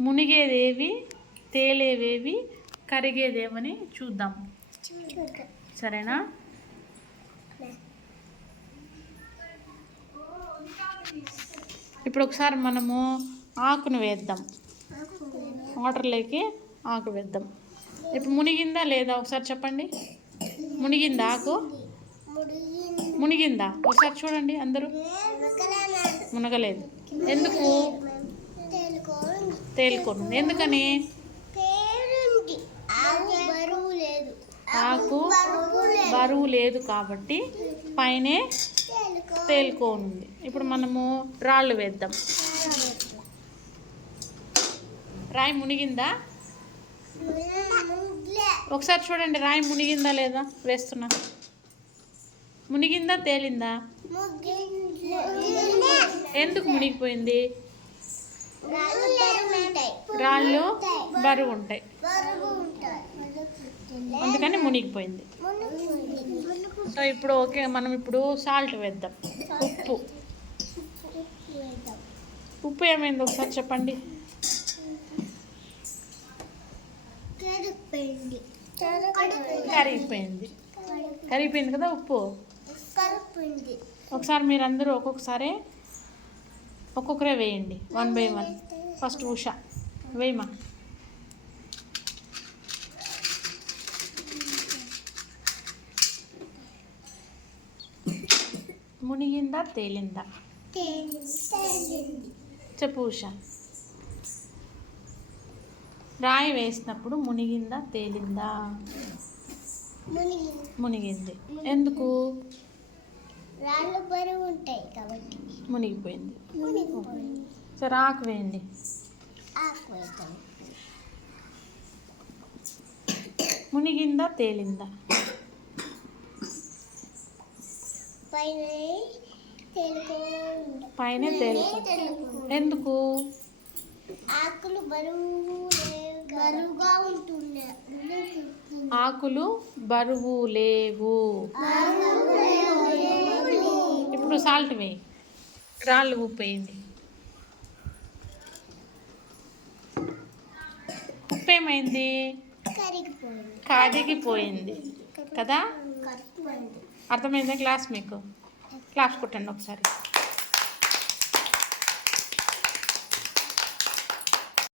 మునిగేదేవి తేలేవేవి కరిగేదేమని చూద్దాం. సరేనా? ఇప్పుడు ఒకసారి మనము ఆకును వేద్దాం. వాటర్లోకి ఆకు వేద్దాం. ఇప్పుడు మునిగిందా లేదా ఒకసారి చెప్పండి. మునిగిందా ఆకు? మునిగిందా? ఒకసారి చూడండి అందరూ. మునగలేదు. ఎందుకు? తేలుకోనుంది ఎందుకని? ఆకు బరువు లేదు. కాబట్టి పైనే తేలుకోనుంది. ఇప్పుడు మనము రాళ్ళు వేద్దాం. రాయి మునిగిందా? ఒకసారి చూడండి రాయి మునిగిందా లేదా? వేస్తున్నా. మునిగిందా తేలిందా? ఎందుకు మునిగిపోయింది? రాళ్ళు బరువు ఉంటాయి. అందుకని మునిగిపోయింది. సో ఇప్పుడు ఓకే మనం ఇప్పుడు సాల్ట్ వేద్దాం. ఉప్పు. ఉప్పు ఏమైంది ఒకసారి చెప్పండి. కరిగిపోయింది. కరిగిపోయింది కదా ఉప్పు? ఒకసారి మీరందరూ ఒక్కొక్కసారి ఒక్కొక్కరే వేయండి. One by one first Usha. వేయమా మునిగిందా తేలిందా? చెప్పు ఉషా. రాయి వేసినప్పుడు మునిగిందా తేలిందా? మునిగి మునిగింది. ఎందుకు? రాళ్ళు బరువు ఉంటాయి కాబట్టి. మునిగిపోయింది. సరే ఆకు వేయండి. మునిగిందా తేలిందా? పైన ఎందుకు? ఆకులు బరువు లేవు బరువుగా ఆకులు బరువు లేవు. ఇప్పుడు సాల్ట్ వేయి. రాళ్ళు ఉప్పు వేయండి ఏమైంది? కరిగిపోయింది. కరిగిపోయింది. కదా? అర్థమైందా క్లాస్ మీకు? క్లాస్ కొట్టండి ఒకసారి.